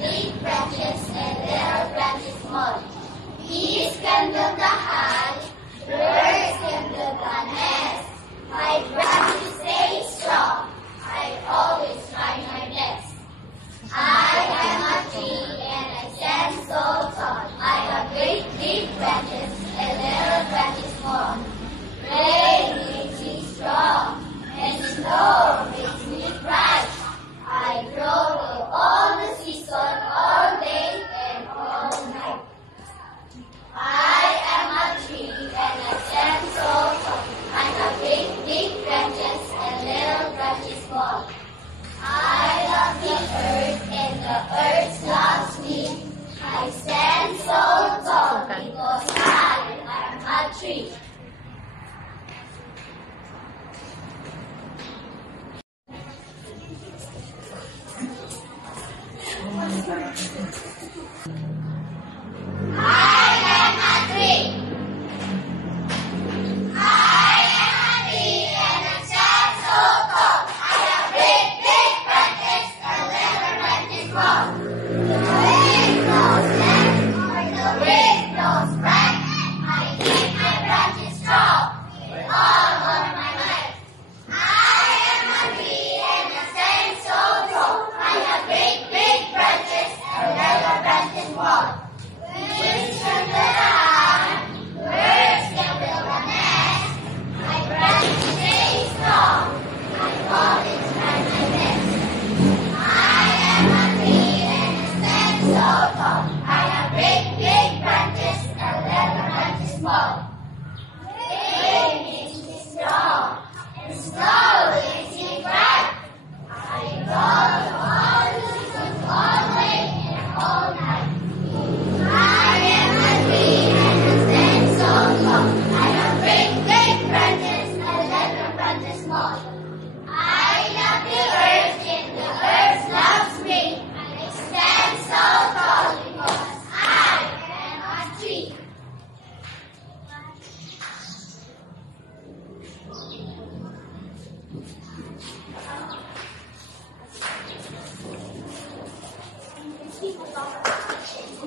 big branches and little branches small. Bees can build a house, birds can build a nest. My branches stay strong, I always find my nest. I am a tree and I stand so tall. I have great big branches and little branches small. Rain makes me strong and snow makes me bright. I grow through all the season, all day and all night. I am a tree and I stand so tall. I have big, big branches and little branches small. I love the earth and the earth loves me. I stand so tall because I am a tree. People don't